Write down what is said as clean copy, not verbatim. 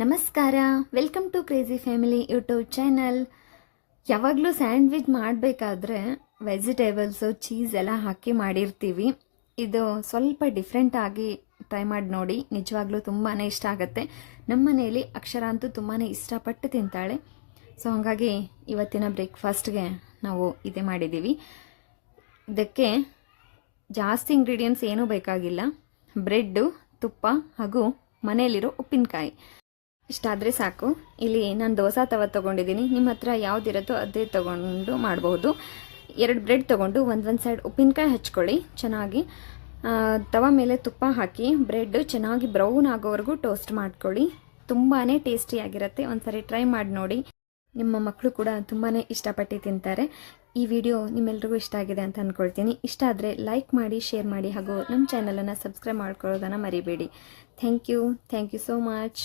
ನಮಸ್ಕಾರ, welcome to crazy family YouTube channel. ಯಾವಾಗಲೂ sandwich ಮಾಡಬೇಕಾದ್ರೆ ವೆಜಿಟೇಬಲ್ಸು ಚೀಸ್ ಎಲ್ಲ ಹಾಕಿ ಮಾಡಿರ್ತೀವಿ. ಇದು ಸ್ವಲ್ಪ ಡಿಫ್ರೆಂಟಾಗಿ ಟ್ರೈ ಮಾಡಿ ನೋಡಿ, ನಿಜವಾಗ್ಲೂ ತುಂಬಾ ಇಷ್ಟ ಆಗುತ್ತೆ. ನಮ್ಮ ಮನೆಯಲ್ಲಿ ಅಕ್ಷರ ಅಂತೂ ತುಂಬಾ ಇಷ್ಟಪಟ್ಟು ತಿಂತಾಳೆ. ಸೊ ಹಾಗಾಗಿ ಇವತ್ತಿನ ಬ್ರೇಕ್ಫಾಸ್ಟ್ಗೆ ನಾವು ಇದೇ ಮಾಡಿದ್ದೀವಿ. ಇದಕ್ಕೆ ಜಾಸ್ತಿ ಇಂಗ್ರೀಡಿಯೆಂಟ್ಸ್ ಏನೂ ಬೇಕಾಗಿಲ್ಲ. ಬ್ರೆಡ್ಡು, ತುಪ್ಪ ಹಾಗೂ ಮನೆಯಲ್ಲಿರೋ ಉಪ್ಪಿನಕಾಯಿ ಇಷ್ಟಾದರೆ ಸಾಕು. ಇಲ್ಲಿ ನಾನು ದೋಸೆ ತವ ತೊಗೊಂಡಿದ್ದೀನಿ. ನಿಮ್ಮ ಹತ್ರ ಯಾವುದಿರುತ್ತೋ ಅದೇ ತೊಗೊಂಡು ಮಾಡ್ಬೋದು. 2 ಬ್ರೆಡ್ ತೊಗೊಂಡು ಒಂದು ಸೈಡ್ ಉಪ್ಪಿನಕಾಯಿ ಹಚ್ಕೊಳ್ಳಿ ಚೆನ್ನಾಗಿ. ತವ ಮೇಲೆ ತುಪ್ಪ ಹಾಕಿ ಬ್ರೆಡ್ ಚೆನ್ನಾಗಿ ಬ್ರೌನ್ ಆಗೋವರೆಗೂ ಟೋಸ್ಟ್ ಮಾಡ್ಕೊಳ್ಳಿ. ತುಂಬಾ ಟೇಸ್ಟಿಯಾಗಿರುತ್ತೆ. ಒಂದ್ಸರಿ ಟ್ರೈ ಮಾಡಿ ನೋಡಿ. ನಿಮ್ಮ ಮಕ್ಕಳು ಕೂಡ ತುಂಬಾ ಇಷ್ಟಪಟ್ಟು ತಿಂತಾರೆ. ಈ ವಿಡಿಯೋ ನಿಮ್ಮೆಲ್ರಿಗೂ ಇಷ್ಟ ಆಗಿದೆ ಅಂತ ಅಂದ್ಕೊಳ್ತೀನಿ. ಇಷ್ಟ ಆದರೆ ಲೈಕ್ ಮಾಡಿ, ಶೇರ್ ಮಾಡಿ ಹಾಗೂ ನಮ್ಮ ಚಾನಲನ್ನು ಸಬ್ಸ್ಕ್ರೈಬ್ ಮಾಡ್ಕೊಳ್ಳೋದನ್ನು ಮರಿಬೇಡಿ. Thank you so much.